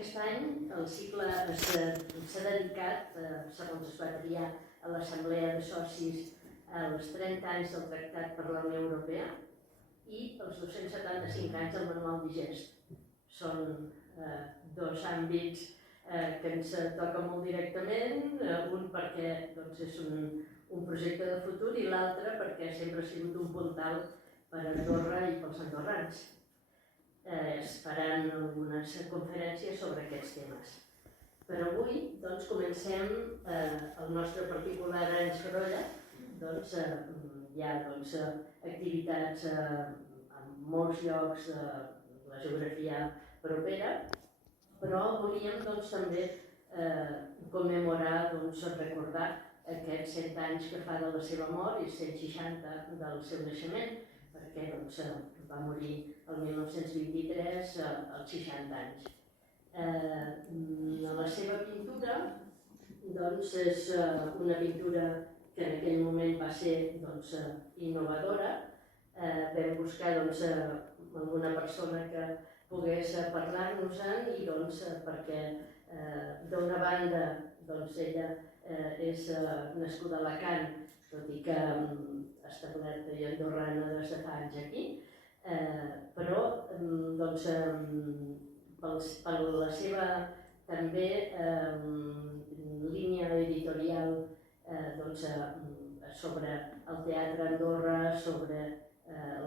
Aquest any el cicle s'ha dedicat, segons es va triar a l'Assemblea de Socis, als 30 anys del Tractat per la Unió Europea i els 275 anys del Manual Digest. Són dos àmbits que ens toca molt directament, un perquè és un projecte de futur i l'altre perquè sempre ha sigut un puntal per a Andorra i pels andorrans. Es faran algunes conferències sobre aquests temes. Per avui comencem el nostre particular any Sorolla. Hi ha activitats en molts llocs de la geografia propera, però volíem també commemorar, recordar aquests 100 anys que fa de la seva mort i 160 del seu naixement, perquè va morir el 1923 als 60 anys. La seva pintura és una pintura que en aquell moment va ser innovadora. Vam buscar alguna persona que pogués parlar-nos-en i perquè d'una banda ella és nascuda a Alacant, tot i que establerta i andorrana des de fa anys aquí, però per la seva també línia editorial sobre el teatre a Andorra, sobre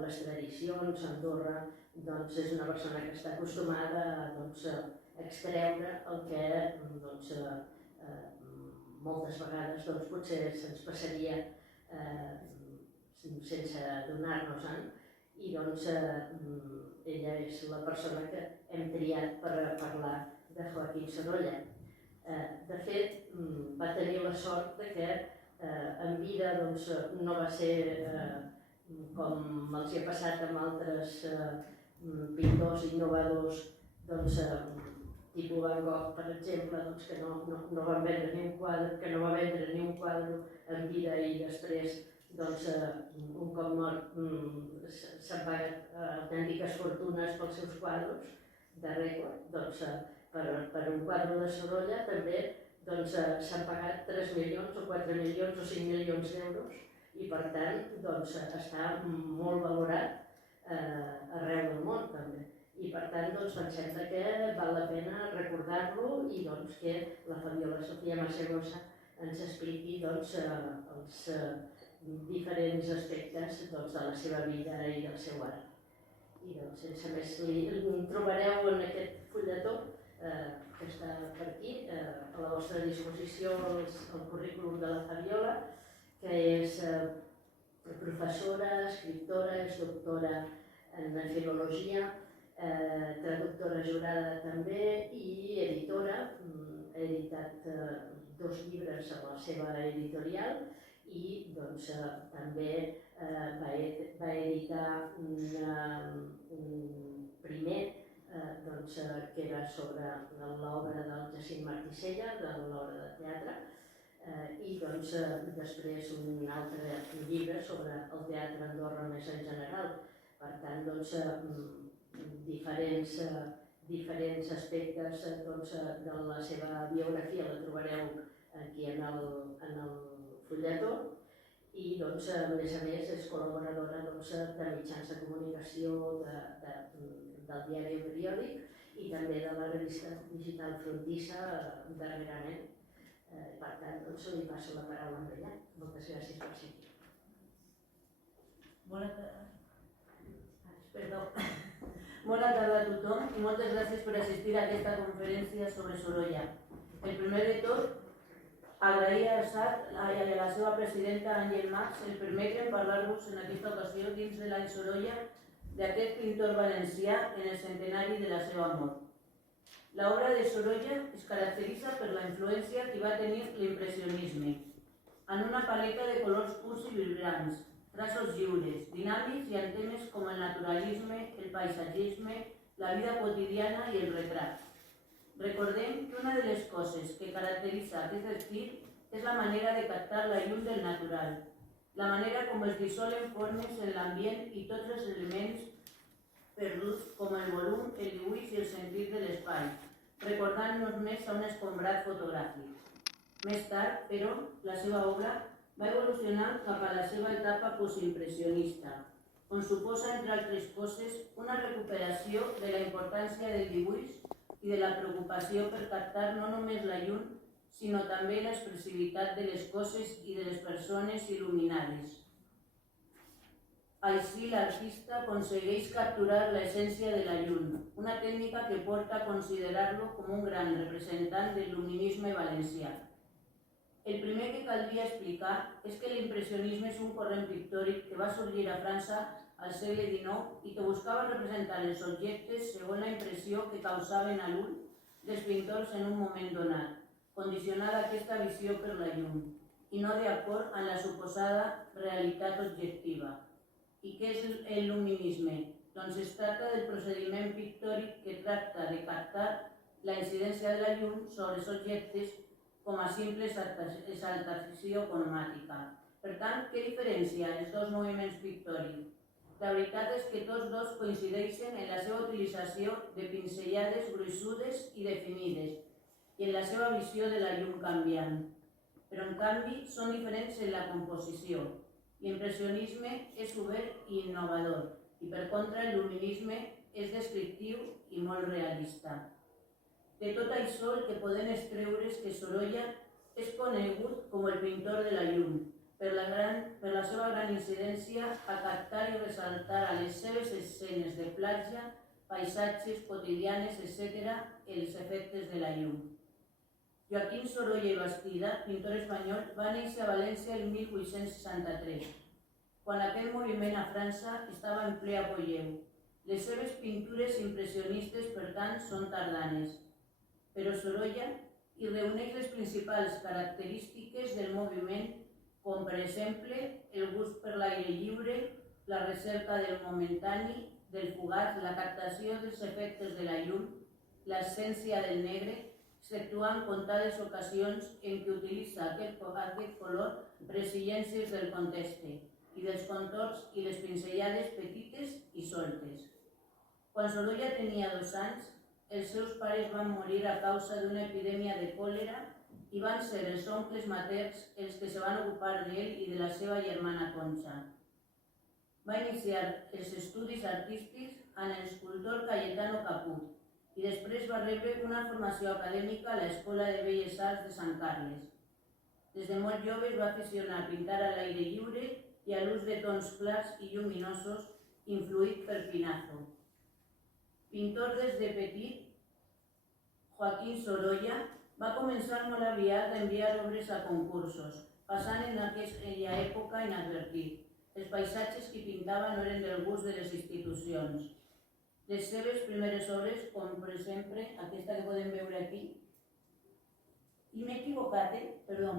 les tradicions a Andorra, és una persona que està acostumada a extreure el que moltes vegades potser se'ns passaria sense adonar-nos-en, i ella és la persona que hem triat per parlar de Joaquim Sorolla. De fet, va tenir la sort que en vida no va ser com els ha passat amb altres pintors innovadors, tipus Van Gogh, per exemple, que no va vendre ni un quadre en vida i després, un cop mort, s'han pagat autèntiques fortunes pels seus quadres de rècord. Per un quadre de Sorolla també s'han pagat 3 milions o 4 milions o 5 milions d'euros i per tant està molt valorat arreu del món també. I per tant pensem que val la pena recordar-lo i que la Fabiola Sofia Masegosa ens expliqui els diferents aspectes de la seva vida i del seu art. I sense més, trobareu en aquest fulletó que està per aquí, a la vostra disposició, el currículum de la Fabiola, que és professora, escriptora, és doctora en filologia, traductora jurada també i editora. Ha editat 2 llibres amb la seva editorial i també va editar un primer que era sobre l'obra del Jacint Martí Sella, de l'obra de teatre, i després un altre llibre sobre el teatre a Andorra més en general. Per tant, diferents aspectes de la seva biografia la trobareu aquí en el fulletó i a més és col·laboradora de mitjans de comunicació del diari El Periòdic i també de la revista digital Frontissa darrerament. Per tant, li passo la paraula a ella. Moltes gràcies per ser aquí. Bona tarda a tothom i moltes gràcies per assistir a aquesta conferència sobre Sorolla. El primer de tot, agrair a SAT i a la seva presidenta Àngel Mas el permetre'm parlar-vos en aquesta ocasió dins de l'any Sorolla d'aquest pintor valencià en el centenari de la seva mort. L'obra de Sorolla es caracteritza per la influència que va tenir l'impressionisme, en una paleta de colors purs i vibrants, traços lliures, dinàmics i en temes com el naturalisme, el paisatgisme, la vida quotidiana i el retrat. Recordem que una de les coses que caracteritza aquest estil és la manera de captar la llum del natural, la manera com es dissolen formes en l'ambient i tots els elements perduts com el volum, el dibuix i el sentit de l'espai, recordant-nos més a un escombrat fotogràfic. Més tard, però, la seva obra va evolucionar cap a la seva etapa postimpressionista, on suposa, entre altres coses, una recuperació de la importància del dibuix i de la preocupació per captar no només la llum, sinó també l'expressivitat de les coses i de les persones il·luminades. Així, l'artista aconsegueix capturar l'essència de la llum, una tècnica que porta a considerar-lo com un gran representant del luminisme valencià. El primer que caldria explicar és que l'impressionisme és un corrent pictòric que va sorgir a França al segle XIX i que buscava representar els objectes segons la impressió que causaven a l'ull dels pintors en un moment donat, condicionada aquesta visió per la llum, i no d'acord amb la suposada realitat objectiva. I què és el luminisme? Doncs es tracta del procediment pictòric que tracta de captar la incidència de la llum sobre els objectes com a simple exaltació cromàtica. Per tant, què diferencia els dos moviments pictòrics? La veritat és que tots dos coincideixen en la seva utilització de pinzellades gruixudes i definides i en la seva visió de la llum canviant. Però, en canvi, són diferents en la composició. L'impressionisme és obert i innovador i, per contra, el luminisme és descriptiu i molt realista. De tot això, el que podem extreure és que Sorolla és conegut com el pintor de la llum, per la seva gran incidència a captar i ressaltar a les seves escenes de platja, paisatges quotidianes, etc., els efectes de la llum. Joaquín Sorolla i Bastida, pintor espanyol, va néixer a València el 1863, quan aquest moviment a França estava en ple apogeu. Les seves pintures impressionistes, per tant, són tardanes. Però Sorolla hi reuneix les principals característiques del moviment, com per exemple el gust per l'aire lliure, la recerca del momentani, del fugaç, la captació dels efectes de la llum, l'essència del negre, exceptuant comptades ocasions en què utilitza aquest color per exigències del context i dels contorns i les pinzellades petites i soltes. Quan Sorolla tenia 2 anys, els seus pares van morir a causa d'una epidèmia de còlera i van ser els oncles materns els que se van ocupar d'ell i de la seva germana Concha. Va iniciar els estudis artístics amb l'escultor Cayetano Caput i després va rebre una formació acadèmica a l'Escola de Belles Arts de Sant Carles. Des de molt jove es va aficionar a pintar a l'aire lliure i a l'ús de tons clars i lluminosos, influït per Pinazo. Pintor des de petit, Joaquín Sorolla va començar molt aviat a enviar obres a concursos, passant en aquella època inadvertit. Els paisatges que pintava no eren del gust de les institucions. Les seves primeres obres, com per exemple aquesta que podem veure aquí, i m'he equivocat, perdó,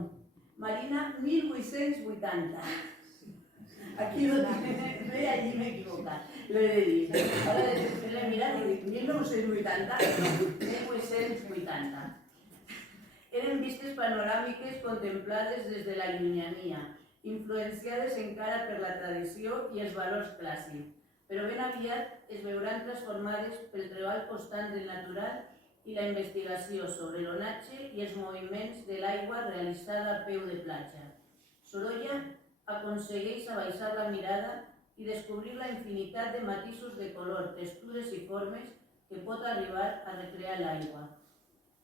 Marina 1880. Aquí no té, allí m'he equivocat, l'he de dir. Ara l'he mirat i dic 1980, 1880. Eren vistes panoràmiques contemplades des de la llunyania, influenciades encara per la tradició i els valors clàssics, però ben aviat es veuran transformades pel treball constant del natural i la investigació sobre l'onatge i els moviments de l'aigua realitzada a peu de platja. Sorolla aconsegueix abaixar la mirada i descobrir la infinitat de matisos de color, textures i formes que pot arribar a recrear l'aigua.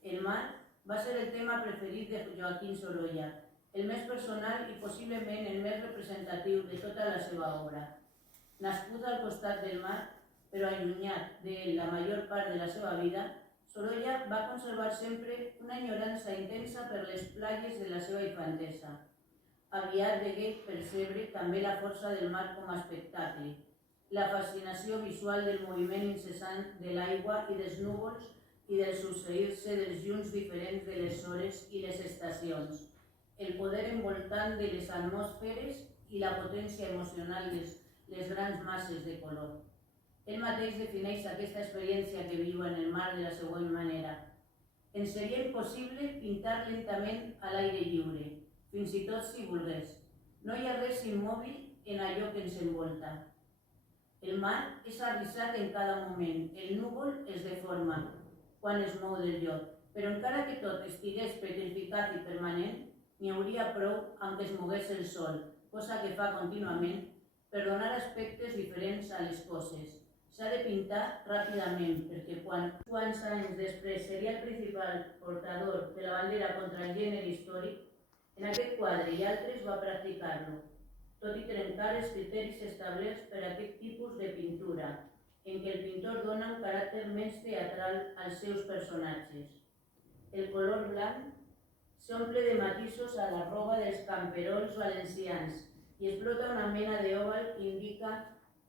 El mar va ser el tema preferit de Joaquín Sorolla, el més personal i possiblement el més representatiu de tota la seva obra. Nascut al costat del mar, però allunyat d'ell la major part de la seva vida, Sorolla va conservar sempre una enyorança intensa per les platges de la seva infantesa. Aviat degué percebre també la força del mar com a espectacle, la fascinació visual del moviment incessant de l'aigua i dels núvols i del succeir-se dels llums diferents de les hores i les estacions, el poder envoltant de les atmosferes i la potència emocional de les grans masses de color. Ell mateix defineix aquesta experiència que viu en el mar de la següent manera. Ens seria impossible pintar lentament a l'aire lliure, fins i tot si volgués. No hi ha res immòbil en allò que ens envolta. El mar és arrissat en cada moment, el núvol es deforma. quan es mou del lloc, però encara que tot estigués petrificat i permanent, n'hi hauria prou amb que es mogués el sol, cosa que fa contínuament, per donar aspectes diferents a les coses. S'ha de pintar ràpidament, perquè quants anys després seria el principal portador de la bandera contra el gènere històric, en aquest quadre i altres va practicar-lo, tot i trencar els criteris establerts per a aquest tipus de pintura, en què el pintor dona un caràcter menys teatral als seus personatges. El color blanc s'omple de matisos a la roba dels camperols valencians i explota una mena d'òval que indica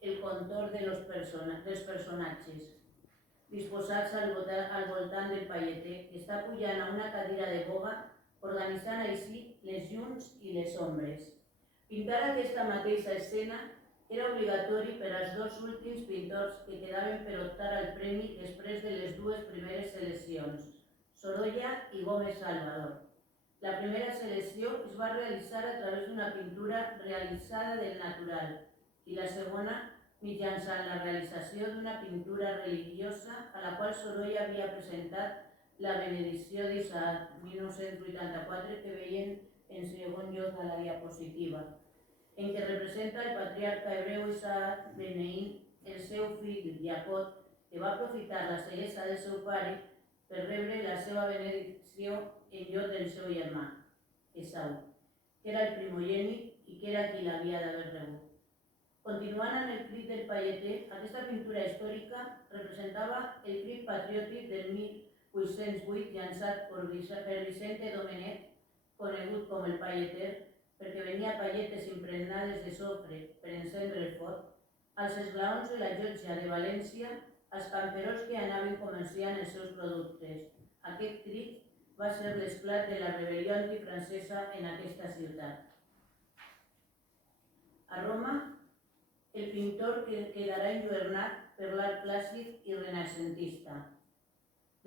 el contorn dels personatges, disposats al voltant del palleter, que està pujant a una cadira de boga, organitzant així les llums i les ombres. Pintar aquesta mateixa escena era obligatori per als dos últims pintors que quedaven per optar al premi després de les dues primeres seleccions, Sorolla i Gómez Salvador. La primera selecció es va realitzar a través d'una pintura realitzada del natural i la segona mitjançant la realització d'una pintura religiosa a la qual Sorolla havia presentat la benedicció d'Isaac, 1984, que veiem en segon lloc a la diapositiva, en què representa el patriarca hebreu Isaac beneint el seu fill Jacob, que va aprofitar la ceguesa del seu pare per rebre la seva benedicció en lloc del seu germà, Esau, que era el primogènit i que era qui l'havia d'haver rebut. Continuant amb el crit del palleter, aquesta pintura històrica representava el crit patriòtic del 1808 llançat per Vicente Domenech, conegut com el palleter, perquè venia palletes impregnades de sofre per encendre el foc, als esglaons de la llotja de València, als camperols que anaven comerciant els seus productes. Aquest crit va ser l'esclat de la rebel·lió antifrancesa en aquesta ciutat. A Roma, el pintor quedarà enlluernat per l'art clàssic i renaixentista.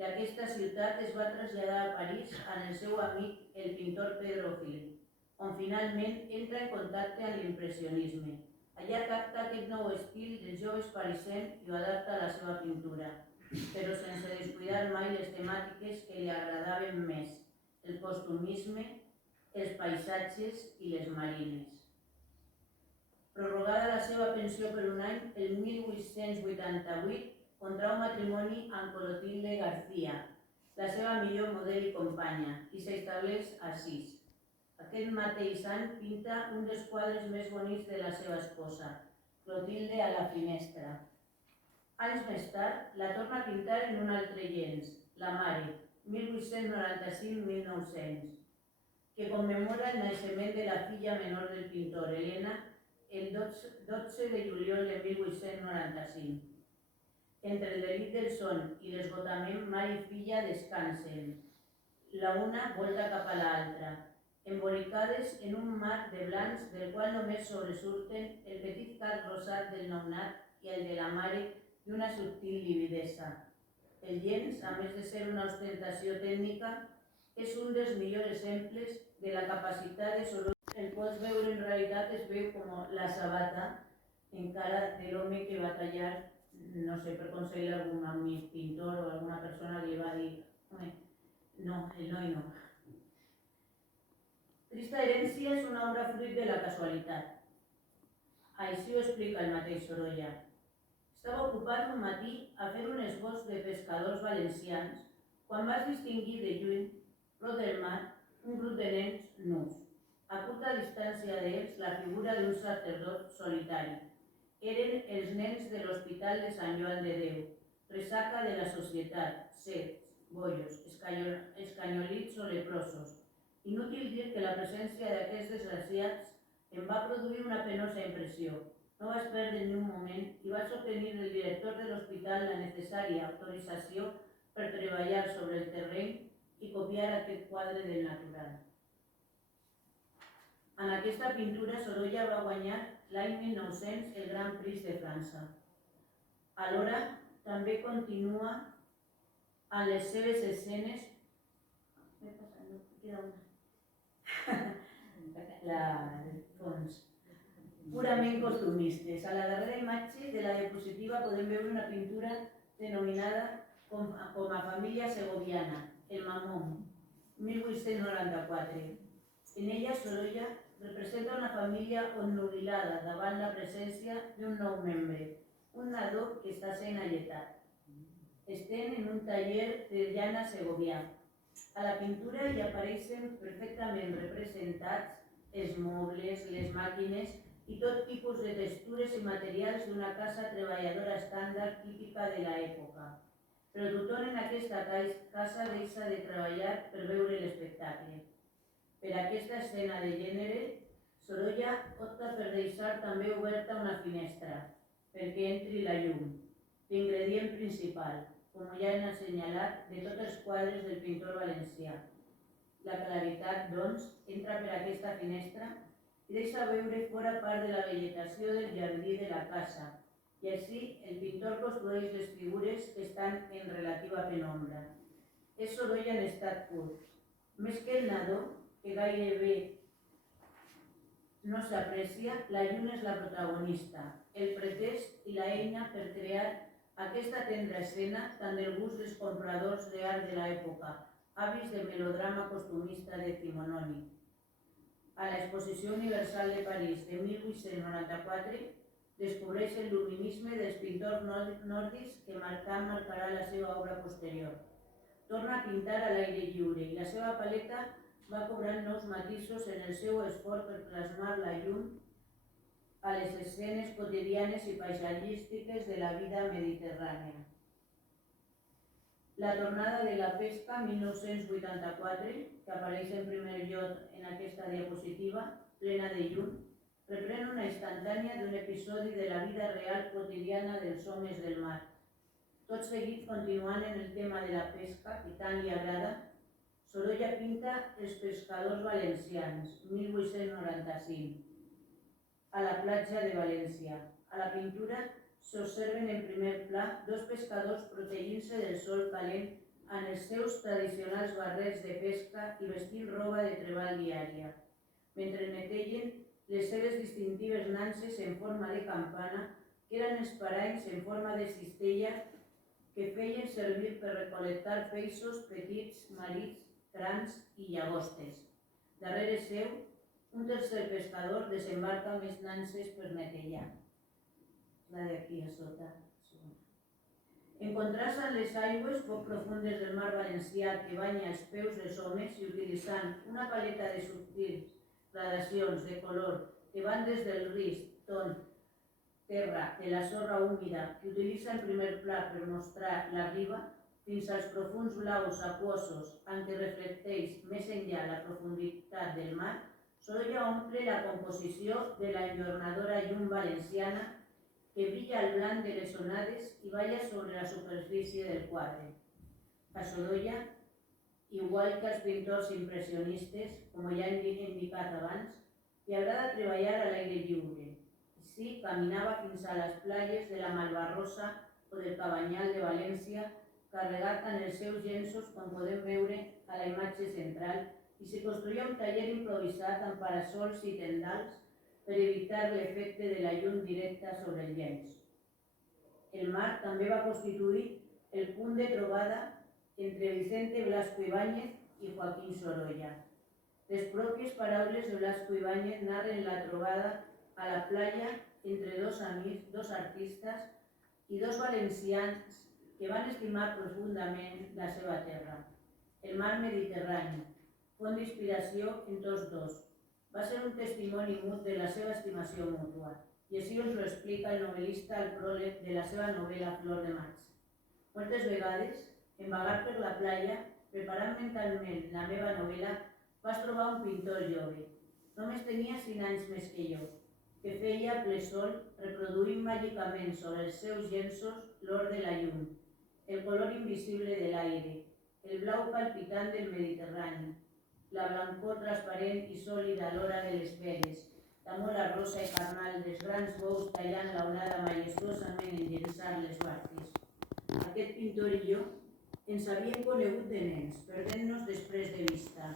D'aquesta ciutat es va traslladar a París amb el seu amic el pintor Pedro Gil, on finalment entra en contacte amb l'impressionisme. Allà capta aquest nou estil dels joves parisencs i ho adapta a la seva pintura, però sense descuidar mai les temàtiques que li agradaven més, el costumisme, els paisatges i les marines. Prorrogada la seva pensió per un any, el 1888 contrau matrimoni amb Clotilde García, la seva millor model i companya, i s'estableix a Assís. Aquest mateix any pinta un dels quadres més bonics de la seva esposa, Clotilde a la finestra. Anys més tard, la torna a pintar en un altre llenç, La Mare, 1895-1900, que commemora el naixement de la filla menor del pintor, Helena, el 12 de juliol de 1895. Entre el delit del son i l'esgotament, mare i filla descansen. La una volta cap a l'altra, embolicades en un marc de blancs del qual només sobresurten el petit cap rosat del nounat i el de la mare d'una subtil lividesa. El llenç, a més de ser una ostentació tècnica, és un dels millors exemples de la capacitat de Sorolla. El pots veure, en realitat es veu com la sabata encara de l'home que va tallar, no sé, per consell algun amic pintor o alguna persona que li va dir no, el noi no. Trista herència és una obra fruit de la casualitat. Així ho explica el mateix Sorolla. Estava ocupat un matí a fer un esbós de pescadors valencians quan vas distingir de lluny, prop del mar, un grup de nens nus. A curta distància d'ells, la figura d'un sacerdot solitari. Eren els nens de l'Hospital de Sant Joan de Déu, ressaca de la societat, cecs, bojos, escanyolits o leprosos. Inútil dir que la presència d'aquests desgraciats em va produir una penosa impressió. No vas perdre ni un moment i vas obtenir del director de l'hospital la necessària autorització per treballar sobre el terreny i copiar aquest quadre del natural. En aquesta pintura, Sorolla va guanyar l'any 1900 el Gran Prix de França. Alhora, també continua en les seves escenes purament costumistes. A la darrera imatge de la diapositiva podem veure una pintura denominada com a família segoviana, el Mamón, 1894. En ella, Sorolla representa una família onnubilada davant la presència d'un nou membre, un nadó que està sent alletat. Estem en un taller de llana segovià. A la pintura hi apareixen perfectament representats els mobles, les màquines i tot tipus de textures i materials d'una casa treballadora estàndard típica de l'època. Però tothom en aquesta casa deixa de treballar per veure l'espectacle. Per aquesta escena de gènere, Sorolla opta per deixar també oberta una finestra, perquè entri la llum, l'ingredient principal, com ja hem assenyalat, de tots els quadres del pintor valencià. La claritat, doncs, entra per aquesta finestra i deixa veure fora part de la vegetació del jardí de la casa, i així el pintor construeix les figures que estan en relativa penombra. És Sorolla en estat pur. Més que el nadó, que gairebé no s'aprecia, la llum és la protagonista, el pretest i l'eina per crear aquesta tendra escena tant del gust dels compradors d'art de l'època, avis del melodrama costumista decimonònic. A l'Exposició Universal de París de 1894 descobreix el luminisme dels pintors nòrdics que marcarà la seva obra posterior. Torna a pintar a l'aire lliure i la seva paleta va cobrant nous matisos en el seu esforç per plasmar la llum a les escenes quotidianes i paisatgístiques de la vida mediterrània. La tornada de la pesca, 1984, que apareix en primer lloc en aquesta diapositiva, plena de llum, reprèn una instantània d'un episodi de la vida real quotidiana dels homes del mar. Tot seguit, continuant en el tema de la pesca, que tant li agrada, Sorolla pinta Els pescadors valencians, 1895, a la platja de València. A la pintura s'observen en primer pla dos pescadors protegint-se del sol calent en els seus tradicionals barrets de pesca i vestint roba de treball diària, mentre netegen les seves distintives nanses en forma de campana, que eren els paranys en forma de cistella que feien servir per recol·lectar peixos petits, marits, crans i llagostes. Darrere seu, un tercer pescador desembarca més nanses per netejar. La d'aquí a sota. En contrast amb les aigües poc profundes del mar valencià que banya els peus dels homes i utilitzant una paleta de subtils gradacions de color que van des del risc, ton, terra, de la sorra húmida que utilitza en primer pla per mostrar la riba, fins als profunds blaus aquosos en què reflecteix més enllà la profunditat del mar, Sorolla omple la composició de la enjornadora llum valenciana que brilla al blanc de les onades i balla sobre la superfície del quadre. A Sorolla, igual que als pintors impressionistes, com ja hem indicat abans, li agrada treballar a l'aire lliure. Així, caminava fins a les platges de la Malvarrosa o del Cabanyal de València, carregat en els seus llenços, com podem veure a la imatge central, i s'hi construïa un taller improvisat amb parasols i tendals per evitar l'efecte de la llum directa sobre el llenç. El mar també va constituir el punt de trobada entre Vicente Blasco Ibáñez i Joaquín Sorolla. Les pròpies paraules de Blasco Ibáñez narren la trobada a la playa entre dos amics, dos artistes i dos valencians que van estimar profundament la seva terra. El mar Mediterrani, font d'inspiració en tots dos, va ser un testimoni mut de la seva estimació mútua, i així ens ho explica el novel·lista al pròleg de la seva novel·la Flor de maig. Moltes vegades, en vagar per la playa, preparant mentalment la meva novel·la, vaig trobar un pintor jove. Només tenia 5 anys més que jo, que feia ple sol reproduint màgicament sobre els seus llenços l'or de la llum, el color invisible de l'aire, el blau palpitant del Mediterrani, la blancor transparent i sòlida alhora de les veles, la mola rosa i carnal dels grans bous tallant l'onada majestuosament en llençar les barques. Aquest pintor i jo ens havíem conegut de nens, perdent-nos després de vista.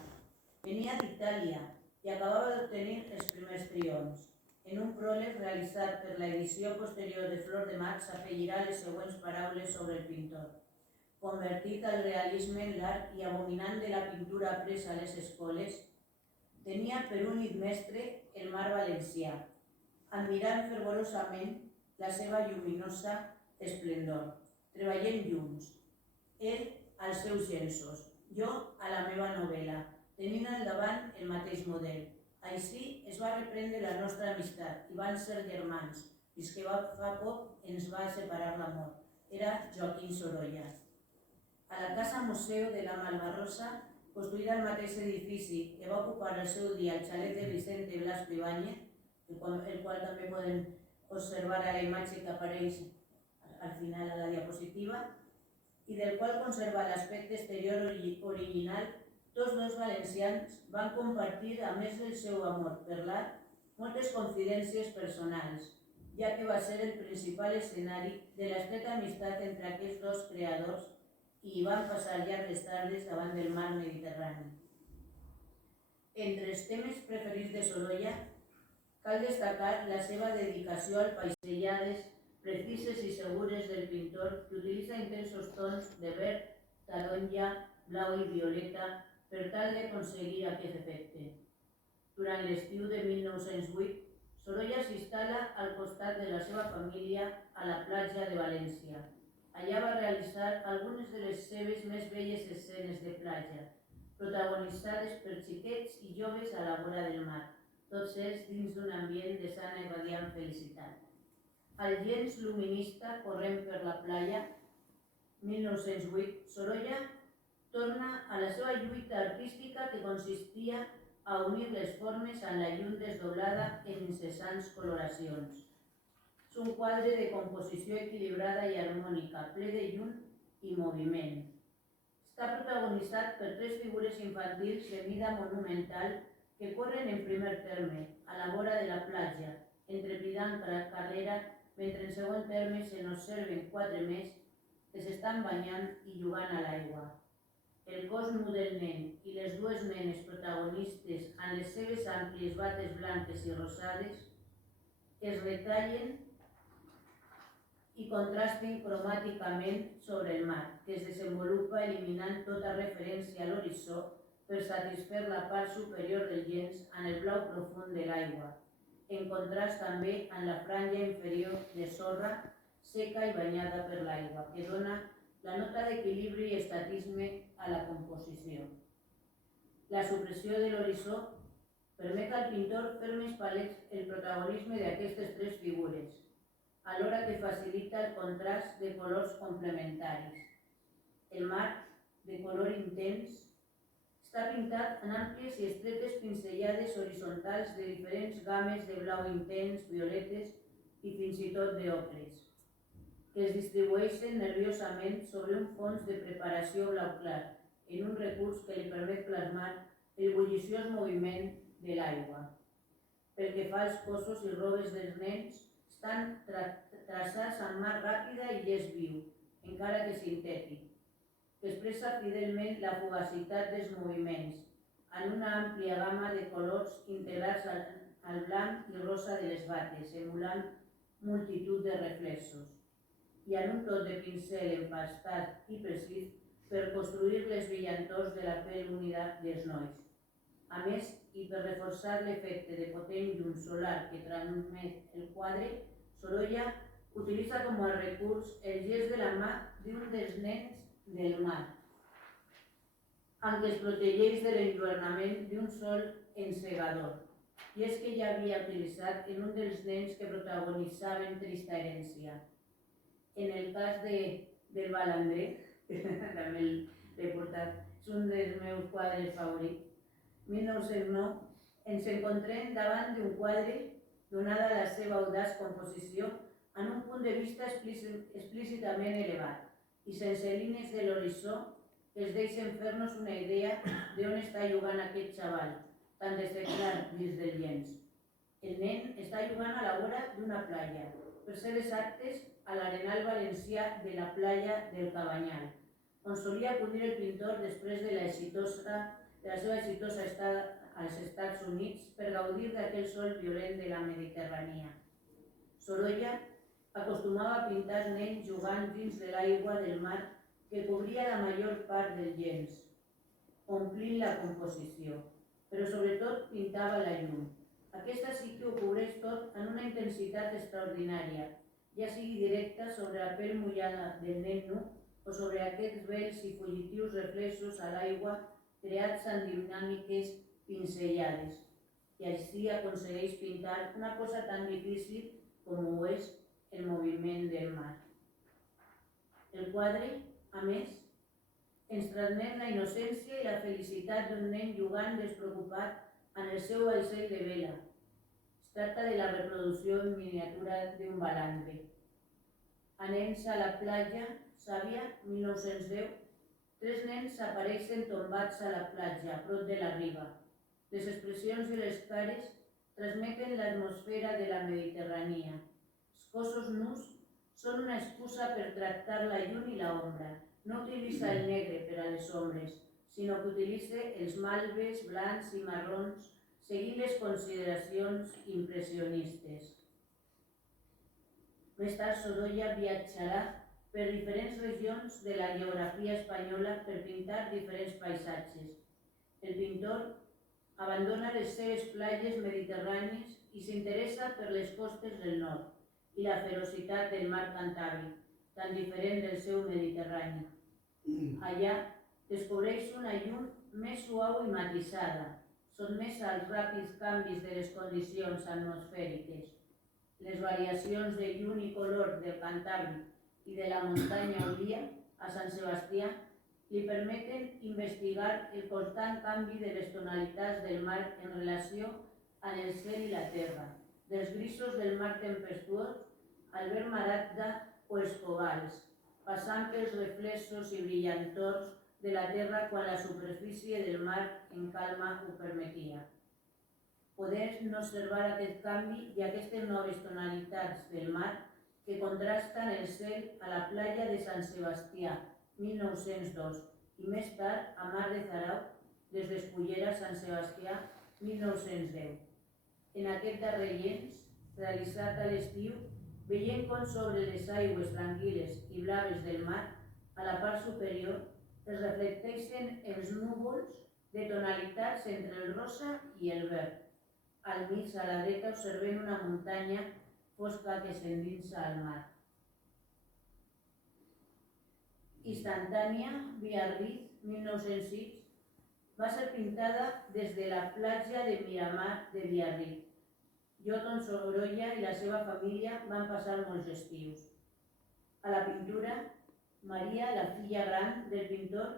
Venia d'Itàlia i acabava d'obtenir els primers triomfs. En un pròleg realitzat per l'edició posterior de Flor de maig s'afegirà les següents paraules sobre el pintor. convertit al realisme en l'art i abominant de la pintura apresa a les escoles, tenia per únic mestre el mar valencià, admirant fervorosament la seva lluminosa esplendor, treballant junts, ell als seus llenços, jo a la meva novel·la, tenint al davant el mateix model. Així es va reprendre la nostra amistat i van ser germans, fins que fa poc ens va separar l'amor. Era Joaquín Sorolla. A la Casa Museu de la Malvarrosa, construïda al mateix edifici que va ocupar el seu dia el xalet de Vicente Blasco Ibáñez, el qual també podem observar a la imatge que apareix al final a la diapositiva, i del qual conserva l'aspecte exterior original, tots dos valencians van compartir, a més del seu amor per l'art, moltes confidències personals, ja que va ser el principal escenari de l'estreta amistat entre aquests dos creadors i hi van passar llargues tardes davant del mar Mediterrani. Entre els temes preferits de Sorolla, cal destacar la seva dedicació al paisatges precises i segures del pintor, que utilitza intensos tons de verd, taronja, blau i violeta per tal d'aconseguir aquest efecte. Durant l'estiu de 1908, Sorolla s'instal·la al costat de la seva família a la platja de València. Allà va realitzar algunes de les seves més belles escenes de platja, protagonitzades per xiquets i joves a la vora del mar, tots ells dins d'un ambient de sana i radiant felicitat. Al llenç luminista Corrent per la playa, 1908, Sorolla torna a la seva lluita artística que consistia a unir les formes amb la llum desdoblada en incessants coloracions. És un quadre de composició equilibrada i harmònica, ple de llum i moviment. Està protagonitzat per tres figures infantils de mida monumental que corren en primer terme, a la vora de la platja, entrepidant carrera, mentre en segon terme se n'observen quatre més que s'estan banyant i jugant a l'aigua. El cos nu del nen i les dues nenes protagonistes amb les seves àmplies bates blanques i rosades es retallen i contrasten cromàticament sobre el mar, que es desenvolupa eliminant tota referència a l'horitzó per satisfer la part superior del llenç amb el blau profund de l'aigua, en contrast també amb la franja inferior de sorra seca i banyada per l'aigua, que dona la nota d'equilibri i estatisme a la composició. La supressió de l'horitzó permet al pintor fer més palès el protagonisme d'aquestes tres figures, alhora que facilita el contrast de colors complementaris. El mar, de color intens, està pintat en àmplies i estretes pinzellades horitzontals de diferents games de blau intens, violetes i fins i tot d'ocres, que es distribueixen nerviosament sobre un fons de preparació blau clar, en un recurs que li permet plasmar el bulliciós moviment de l'aigua. Pel que fa als cossos i robes dels nens, estan traçats amb mà ràpida i llest viu, encara que sintètic, que expressa fidelment la fugacitat dels moviments, en una àmplia gamma de colors integrats al blanc i rosa de les bates, emulant multitud de reflexos, i en un tot de pincel empastat i precís per construir les brillantors de la pell úmida dels nois. A més, i per reforçar l'efecte de potent llum solar que transmet el quadre, Sorolla utilitza com a recurs el gest de la mà d'un dels nens del mar, amb què es protegeix de l'enlluernament d'un sol encegador. I és que ja havia utilitzat en un dels nens que protagonitzaven Trista herència. En el cas del Balandrer, que també l'he portat, és un dels meus quadres favorits, 1909, ens encontrem davant d'un quadre, donada la seva audaç composició, en un punt de vista explícitament elevat i sense línies de l'horitzó que es deixen fer-nos una idea d'on està jugant aquest xaval, tan destacant dins del llenç. El nen està jugant a la vora d'una platja, per ser exactes a l'arenal valencià de la platja del Cabanyal, on solia acudir el pintor després de la seva exitosa estada als Estats Units per gaudir d'aquell sol violent de la Mediterrània. Sorolla acostumava a pintar nens jugant dins de l'aigua del mar que cobria la major part del llenç, omplint la composició, però sobretot pintava la llum. Aquesta sí que ho cobreix tot en una intensitat extraordinària, ja sigui directa sobre la pell mullada del nen nu o sobre aquests bells i fugitius reflexos a l'aigua creats en dinàmiques pincellades, i així aconsegueix pintar una cosa tan difícil com ho és el moviment del mar. El quadre, a més, ens transmet la innocència i la felicitat d'un nen jugant despreocupat en el seu vaixell de vela. Es tracta de la reproducció en miniatura d'un balandre. A Nens a la platja, Sàvia, 1910, 3 nens apareixen tombats a la platja, prop de la riba. Les expressions i les cares transmeten l'atmosfera de la Mediterrània. Els cossos nus són una excusa per tractar la llum i l'ombra. No utilitza el negre per a les ombres, sinó que utilitza els malves, blancs i marrons, seguint les consideracions impressionistes. Més tard, Sorolla viatjarà per diferents regions de la geografia espanyola per pintar diferents paisatges. El pintor abandona les seves platges mediterrànies i s'interessa per les costes del nord i la ferocitat del mar Cantàbric, tan diferent del seu Mediterrani. Allà descobreix una llum més suau i matisada, sotmesa als ràpids canvis de les condicions atmosfèriques. Les variacions de llum i color del Cantàbric i de la muntanya Olia a Sant Sebastià li permeten investigar el constant canvi de les tonalitats del mar en relació amb el cel i la terra, dels grisos del mar tempestuós al verd maragda o els cobalts, passant pels reflexos i brillantors de la terra quan la superfície del mar en calma ho permetia. Podem observar aquest canvi i aquestes noves tonalitats del mar que contrasten el cel a la platja de Sant Sebastià, 1902, i més tard a Mar de Zarau, des d'Escullera, Sant Sebastià, 1910. En aquest darrer llenç, realitzat a l'estiu, veiem com sobre les aigües tranquil·les i blaves del mar, a la part superior, es reflecteixen els núvols de tonalitats entre el rosa i el verd. Al mig, a la dreta, observem una muntanya fosca que s'endinsa al mar. Instantània, Biarritz, 1906, va ser pintada des de la platja de Miramar de Biarritz. Joton Sorolla i la seva família van passar molts estius. A la pintura, Maria, la filla gran del pintor,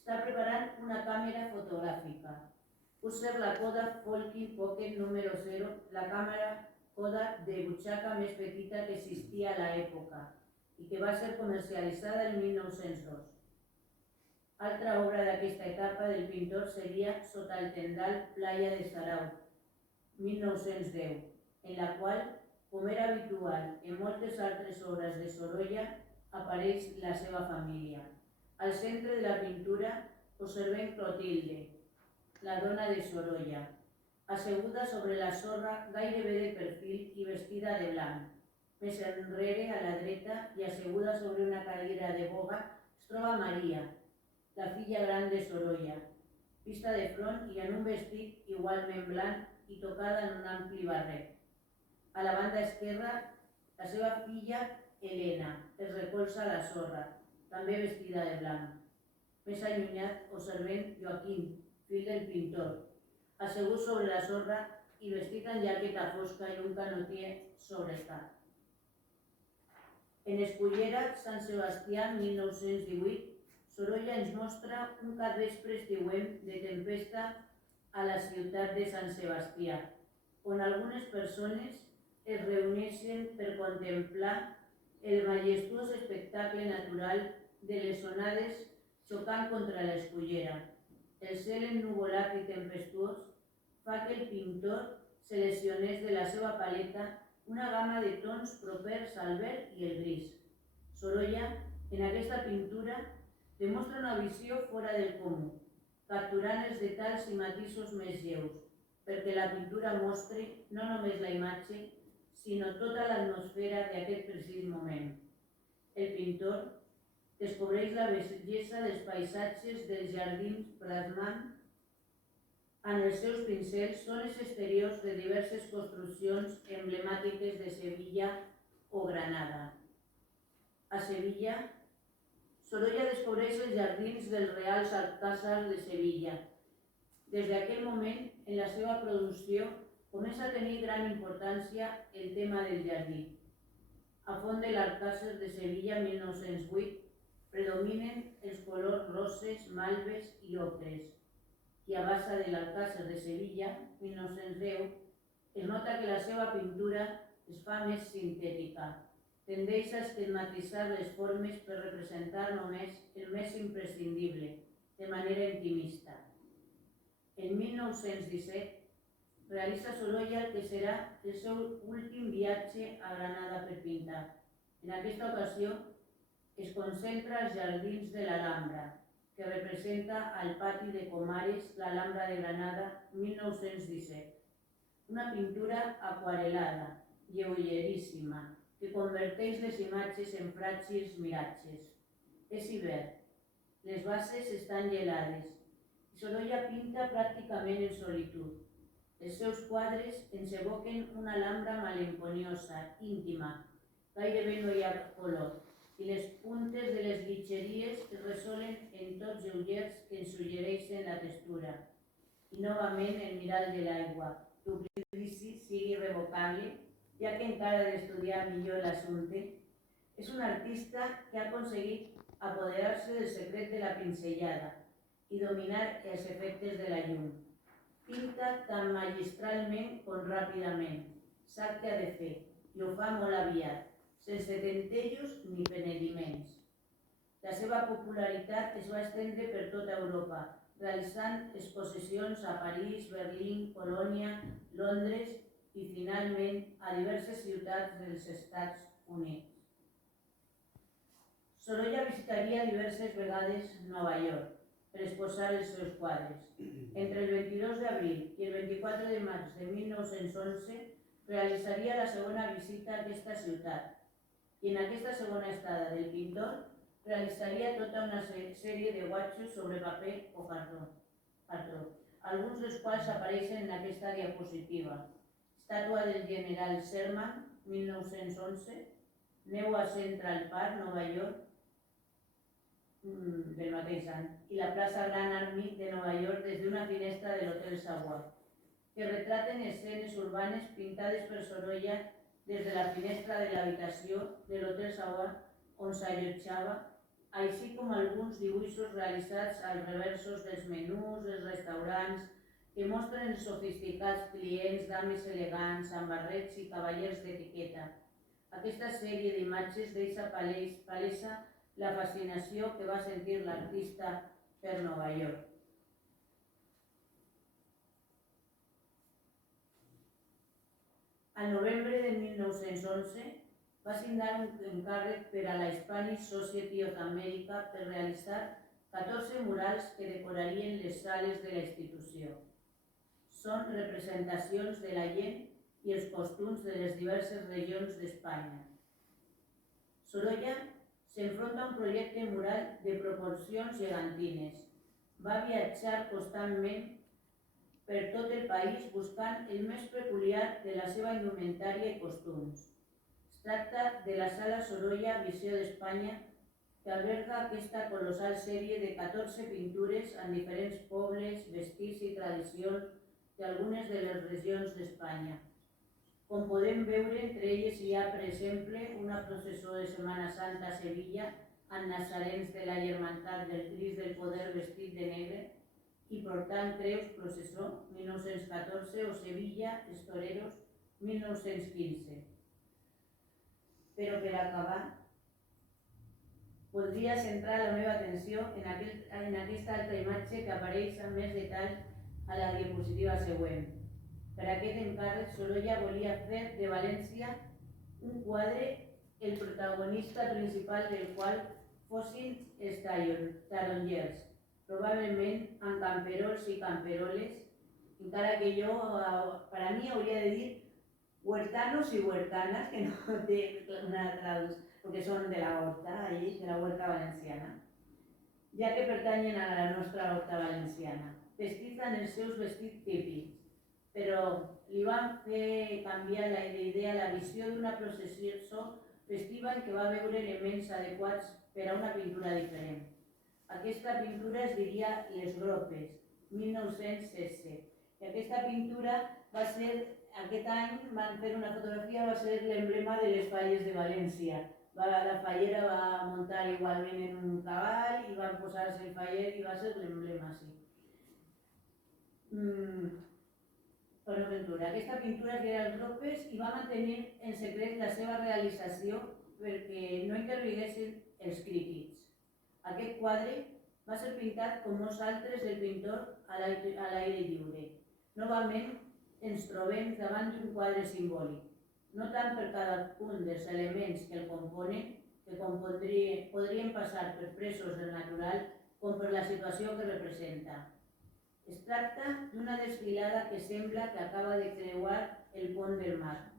està preparant una càmera fotogràfica. Usa la Kodak Folkin Pocket número 0, la càmera Kodak de butxaca més petita que existia a l'època i que va ser comercialitzada el 1902. Altra obra d'aquesta etapa del pintor seria Sota el tendal Playa de Zarau, 1910, en la qual, com era habitual en moltes altres obres de Sorolla, apareix la seva família. Al centre de la pintura observem Clotilde, la dona de Sorolla, asseguda sobre la sorra gairebé de perfil i vestida de blanc. Més enrere, a la dreta, i asseguda sobre una cadira de boga, es troba Maria, la filla gran de Sorolla, vista de front i en un vestit igualment blanc i tocada en un ampli barret. A la banda esquerra, la seva filla Helena es recolza a la sorra, també vestida de blanc. Més allunyat observem Joaquim, fill del pintor, assegut sobre la sorra i vestit en jaqueta fosca i un canotier sobre el cap. En Escullera, Sant Sebastià, 1918, Sorolla ens mostra un capvespre estiuenc de tempesta a la ciutat de Sant Sebastià, on algunes persones es reuneixen per contemplar el majestuós espectacle natural de les onades xocant contra l'escullera. El cel ennuvolat i tempestuós fa que el pintor seleccionés de la seva paleta una gamma de tons propers al verd i el gris. Sorolla, en aquesta pintura, demostra una visió fora del comú, capturant els detalls i matisos més lleus, perquè la pintura mostri no només la imatge, sinó tota l'atmosfera d'aquest precís moment. El pintor descobreix la bellesa dels paisatges dels jardins plasmant en els seus pincels zones exteriors de diverses construccions emblemàtiques de Sevilla o Granada. A Sevilla, Sorolla descobreix els jardins dels Reals Alcázar de Sevilla. Des d'aquell moment, en la seva producció, comença a tenir gran importància el tema del jardí. A font de l'Alcázar de Sevilla 1908 predominen els colors roses, malves i ocres, i a base de l'Alcázar de Sevilla 1910 es nota que la seva pintura es fa més sintètica, tendeix a esquematitzar les formes per representar només el més imprescindible, de manera intimista. En 1917 realitza Sorolla el que serà el seu últim viatge a Granada per pintar. En aquesta ocasió es concentra als jardins de l'Alhambra, que representa al pati de Comares, l'Alhambra de Granada, 1917. Una pintura aquarelada, lleugeríssima, que converteix les imatges en fràgils miratges. És hivern, les bases estan gelades i Sorolla pinta pràcticament en solitud. Els seus quadres ens evoquen una Alhambra malenconiosa, íntima, gairebé no hi ha color, i les puntes de les guitxeries es resolen en tots lleugers que ens suggereixen la textura. I novament el mirall de l'aigua, duplici sigui irrevocable, ja que encara ha d'estudiar millor l'assumpte. És un artista que ha aconseguit apoderar-se del secret de la pinzellada i dominar els efectes de la llum. Pinta tan magistralment com ràpidament, sap què ha de fer i ho fa molt aviat, sense tentejos ni penediments. La seva popularitat es va estendre per tota Europa, realitzant exposicions a París, Berlín, Colònia, Londres i, finalment, a diverses ciutats dels Estats Units. Sorolla visitaria diverses vegades Nova York per exposar els seus quadres. Entre el 22 d'abril i el 24 de maig de 1911 realitzaria la segona visita a aquesta ciutat i en aquesta segona estada del pintor realitzaria tota una sèrie de guatxos sobre paper o cartró, alguns dels quals apareixen en aquesta diapositiva. Estàtua del general Sherman, 1911, neu a Central Park, Nova York, del mateix any, i la plaça Grand Army de Nova York des d'una finestra de l'Hotel Savoy, que retraten escenes urbanes pintades per Sorolla des de la finestra de l'habitació de l'Hotel Savoy on s'allotjava, així com alguns dibuixos realitzats als reversos dels menús, dels restaurants, que mostren els sofisticats clients, dames elegants, amb barrets i cavallers d'etiqueta. Aquesta sèrie d'imatges deixa palesa la fascinació que va sentir l'artista per Nova York. Al novembre de 1911 va signar un encàrrec per a la Hispanic Society of America per realitzar 14 murals que decorarien les sales de la institució. Són representacions de la gent i els costums de les diverses regions d'Espanya. Sorolla s'enfronta a un projecte mural de proporcions gegantines. Va viatjar constantment per tot el país buscant el més peculiar de la seva indumentària i costums. Es tracta de la Sala Sorolla Visió d'Espanya, que alberga aquesta colossal sèrie de 14 pintures en diferents pobles, vestits i tradicions d'algunes de les regions d'Espanya. Com podem veure, entre elles hi ha, per exemple, una processó de Setmana Santa a Sevilla amb nazarens de la Germandat del Crist del Poder vestit de negre i portant creus, processó, 1914, o Sevilla, els toreros, 1915. Però per acabar, voldria centrar la meva atenció en aquesta altra imatge que apareix amb més detall a la diapositiva següent. Per aquest encàrrec, Sorolla volia fer de València un quadre el protagonista principal del qual fossin els tarongers, probablement amb camperols i camperoles, encara que jo, per a mi, hauria de dir huertanos i huertanas, que no té una porque són de la Horta, ells, de la Huerta Valenciana, ja que pertanyen a la nostra Horta Valenciana. Vestits en els seus vestits típics, però li van fer canviar d'idea la visió d'una processió festiva en què va veure elements adequats per a una pintura diferent. Aquesta pintura es diria Les Gropes, 1917, i aquesta pintura va ser, aquest any van fer una fotografia, va ser l'emblema de les falles de València. La fallera va muntar igualment en un cavall i van posar-se el faller i va ser l'emblema, sí. Aquesta pintura es deia Les Gropes i va mantenir en secret la seva realització perquè no intervinguessin els crítics. Aquest quadre va ser pintat com molts altres del pintor a l'aire lliure. Novament ens trobem davant d'un quadre simbòlic, no tant per cadascun dels elements que el componen, que podrien passar per presos del natural, com per la situació que representa. Es tracta d'una desfilada que sembla que acaba de creuar el pont del mar,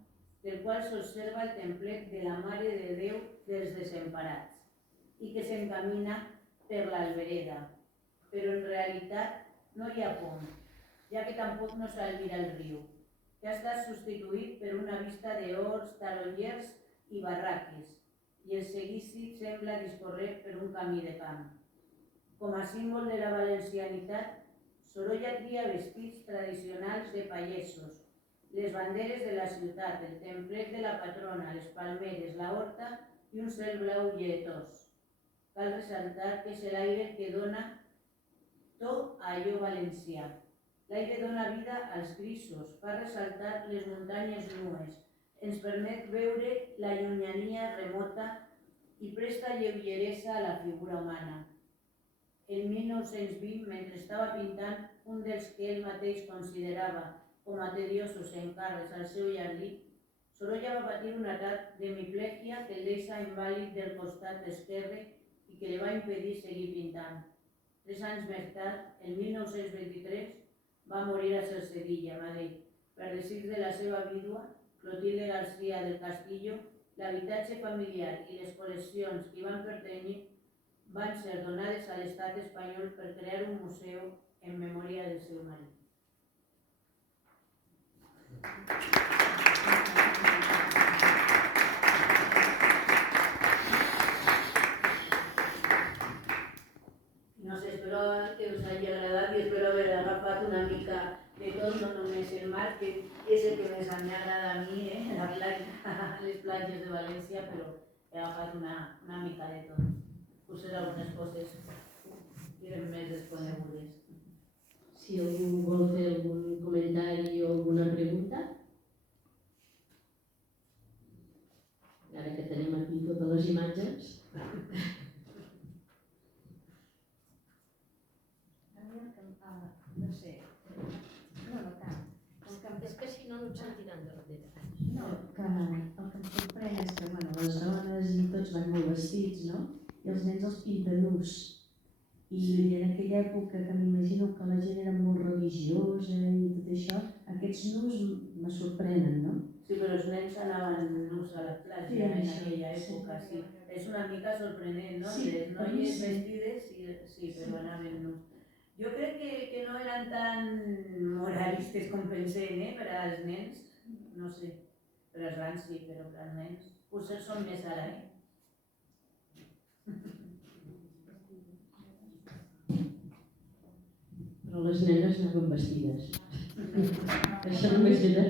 del qual s'observa el templet de la Mare de Déu dels Desemparats i que s'encamina per l'Albereda. Però en realitat no hi ha pont, ja que tampoc no s'albira el riu, que ha estat substituït per una vista d'horts, tarongers i barraques, i el seguici sembla discorrer per un camí de camp. Com a símbol de la valencianitat, Sorolla tria vestits tradicionals de pagesos, les banderes de la ciutat, el templet de la patrona, les palmeres, la horta i un cel blau lletós. Cal ressaltar que és l'aire que dona to a allò valencià. L'aire dona vida als grisos, fa ressaltar les muntanyes nues, ens permet veure la llunyania remota i presta lleugeresa a la figura humana. El 1920, mentre estava pintant un dels que ell mateix considerava com a tediosos encàrrecs al seu jardí, Sorolla va patir un atac d'hemiplegia que el deixa invàlid del costat esquerre i que li va impedir seguir pintant. 3 anys més tard, el 1923, va morir a Cercedilla, Madrid. Per desig de la seva vídua, Clotilde García del Castillo, l'habitatge familiar i les col·leccions que hi van pertànyer van ser donades a l'estat espanyol per crear un museu en memòria del seu marit. No sé, espero que us hagi agradat i espero haver agafat una mica de tot, no només el mar, que és el que més m'agrada a mi, les platges de València, però he agafat una mica de tot. Potser algunes coses eren més desconegudes. Si algú vol fer algun comentari o alguna pregunta. Ara que tenim aquí totes les imatges. No sé. No tant. És que si no, no ens sentiran darrere. No, que el que em sorprèn és que les dones i tots van molt vestits, no? I els nens els pinten nus. I en aquella època que m'imagino que la gent era molt religiosa i tot això, aquests nus me sorprenen, no? Sí, però els nens anaven nus a la platja en aquella època, sí. És una mica sorprenent, no? Les noies vestides, sí, però anaven nus. Jo crec que no eren tan moralistes com pensem, per als nens, no sé, per als grans sí, però per als nens potser són més ara, Però les nenes anaven vestides. Això només era